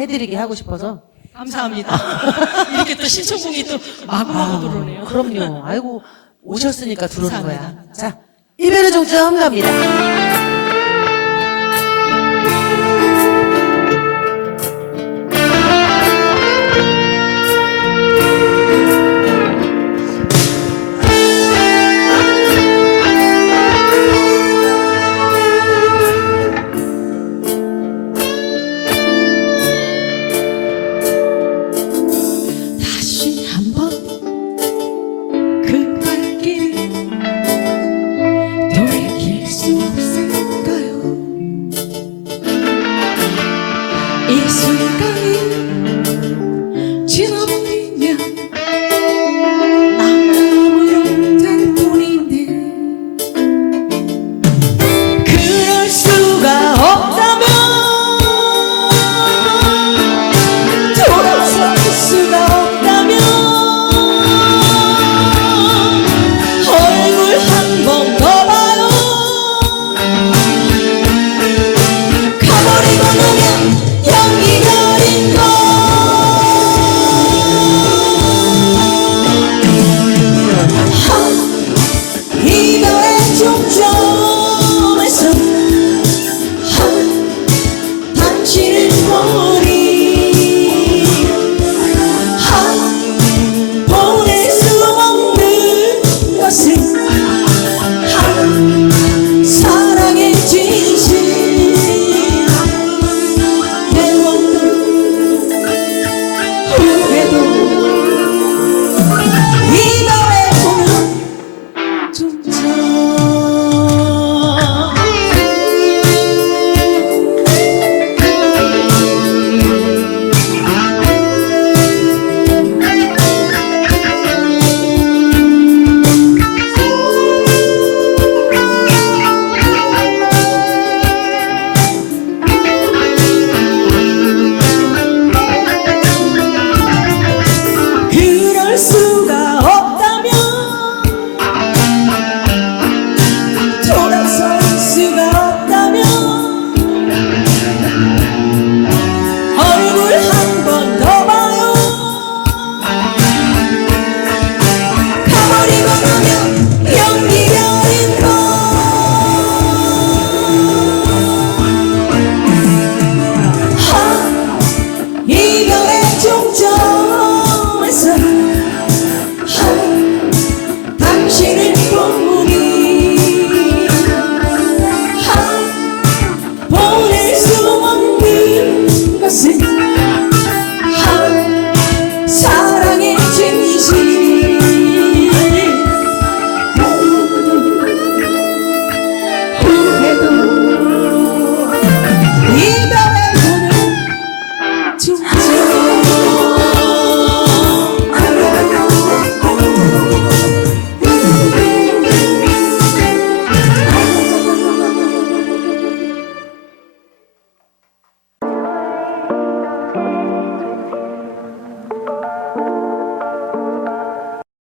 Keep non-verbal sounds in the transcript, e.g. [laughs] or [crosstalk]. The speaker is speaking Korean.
해드리게 하고 싶어서. 감사합니다. [laughs] 이렇게 또 신청곡이 또 마구마구 들어오네요. 그럼요. 아이고 오셨으니까 들어오는 거야. 자 이별의 종점 갑니다. 一瞬间。